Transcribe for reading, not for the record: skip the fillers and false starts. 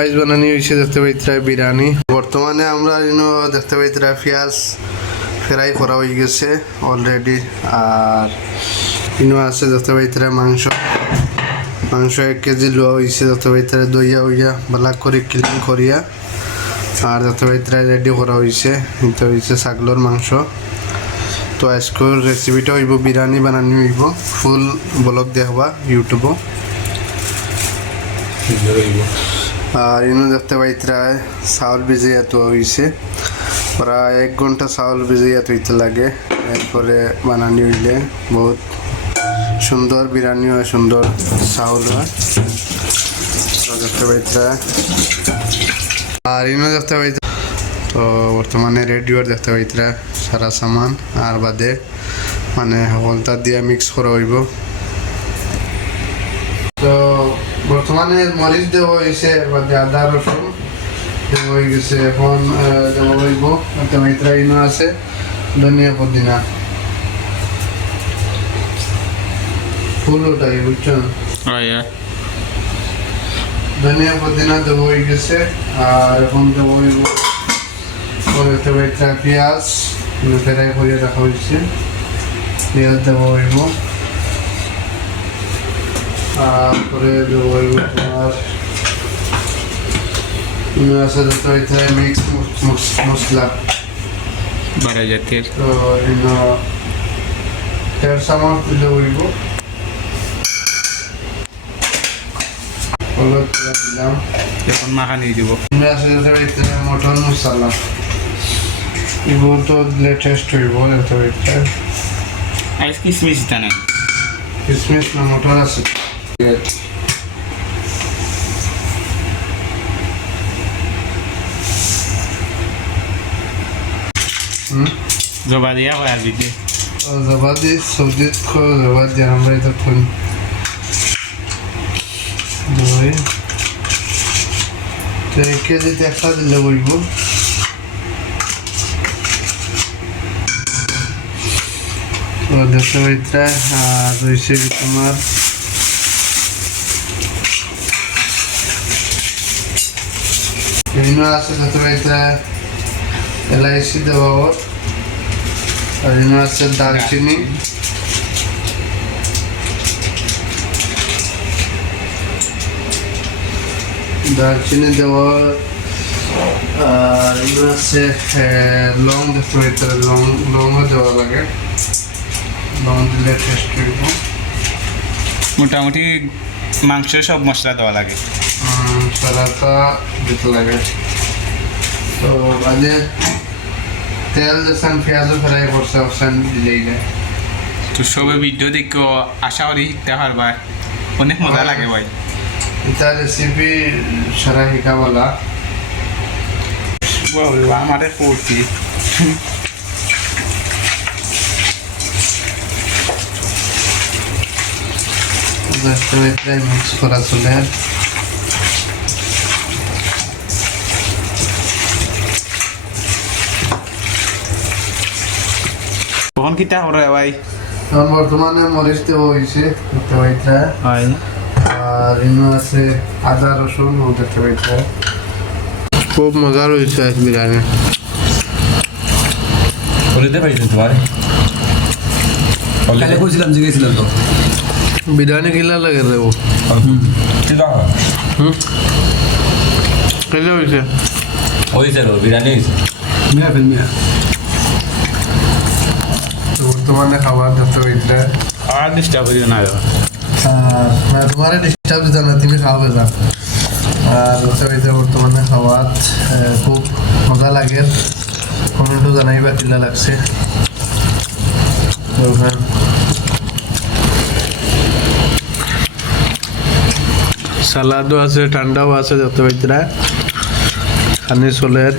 আইস বানানি হয়েছে দেখতে পাইতরা বিরিয়ানি। বর্তমানে আমরা দেখতে পাইতরা পেঁয়াজ ফ্রাই করা হয়ে গেছে অলরেডি। আর আছে দেখতে পাইতরা মাংস 1 কেজি লোয়া হয়েছে দেখতে পাইতরা দইয়া হইয়া ভালো করে ক্লিন করিয়া। আর দেখতে পাইতরা রেডি করা হয়েছে, এটা হয়েছে ছাগলের মাংস। তো আজকের রেসিপিটা হইব বিরিয়ানি বানানি হইব, ফুল ব্লগ দেখবা ইউটিউবও। আর দেখতে পাইতরা চাউল ভিজাইয়া তো হয়েছে, প্রায় 1 ঘন্টা চাউল ভিজাইয়া তৈতে লাগে। এরপরে বানানি হইলে বহুত সুন্দর বিরিয়ানি হয়, সুন্দর চাউল হয়। দেখতে পাইতরা আর দেখতে পাইতরা তো বর্তমানে রেডিও দেখতে পাইতরা সারা সামান আর বাদে মানে সকলটা দিয়া মিক্স করা হইব। তো বর্তমানে মরিচ দেওয়া হয়েছে, বাদে আদা রসুন দেওয়া হয়ে গেছে। এখন দেওয়া হইব দেখতে পাইতরা আছে ধনিয়া পুদিনা ফুল ওটাই বুঝছেন। ধনিয়া পুদিনা দেওয়া হয়ে গেছে। আর এখন দেওয়া হইব দেখতে পাইতরা পেঁয়াজ ফ্রাই করিয়া রাখা হয়েছে, পেঁয়াজ দেওয়া হইব। তারপরে দেওয়া হইব তোমার আছে দেখতে পাইতরা মিক্স মশলা বাড়া জাতের। তো 1.5 চামচ দিলে হইব। হলুদ দিলাম, এখন মাখানি দিব। আছে দেখতে পাইতরা মটন মশলা, এগুলো তো দিলে টেস্ট হইব। দেখতে পাইতরা আইস কিসমিস জানেন, কিসমিস না মটন আছে। জবা দিয়া হয় আর দিকে জবা দি সবজি জবা দিয়ে আমরা এটা খুন দই 1 কেজিতে একটা দিলে বলব। দেখতে পাইতরা আর রয়েছে তোমার বিভিন্ন আছে দেখতে পাইতরা এলাইচি দেওয়া ওর। আর আছে দারচিনি, দারচিনি দেওয়া। আর আছে লং দেখতে পাইতরা লংও দেওয়া লাগে, লং দিলে টেস্ট হইব। মোটামুটি মাংসের সব মশলা দেওয়া লাগে, সারাটা দিতে লাগে। তো বাদে তেল যেসন পেঁয়াজও ফ্রাই করছে অপশান দিলেই যায়। তো সবে ভিডিও দেখো আশা করি শিখতে পারবা, অনেক মজা লাগে ভাই। এটা রেসিপি সারা শিকাবলা আমাদের পড়ছি। মিক্স করা চলে। কখন কিতা করে ভাই? এখন বর্তমানে মরিচ দেওয়া হয়েছে দেখতে পাইতরা। আর আছে আদা রসুন দেখতে পাইতরা। খুব মজা রয়েছে আজ বিরিয়ানি। বলতে পারিস তো আরে কালে কইছিলাম জিজ্ঞেসিলাম তো বিরিয়ানি কিলা লাগে রে ও। ঠিক আছে কেলে হয়েছে হয়েছে রে বিরিয়ানি হয়েছে মিয়া বর্তমানে খাবার দেখতে পাইতরা। আর ডিস্টার্ব হইও না। তোমার ডিস্টার্ব দিতে না, তুমি খাওয়াবে যা। আর দেখতে পাইতরা বর্তমানে খাওয়া খুব মজা লাগে। কমেন্টও জানাইবা কিলা লাগছে। সালাদও আছে, ঠান্ডাও আছে দেখতে পাইতরা, খানি চলের।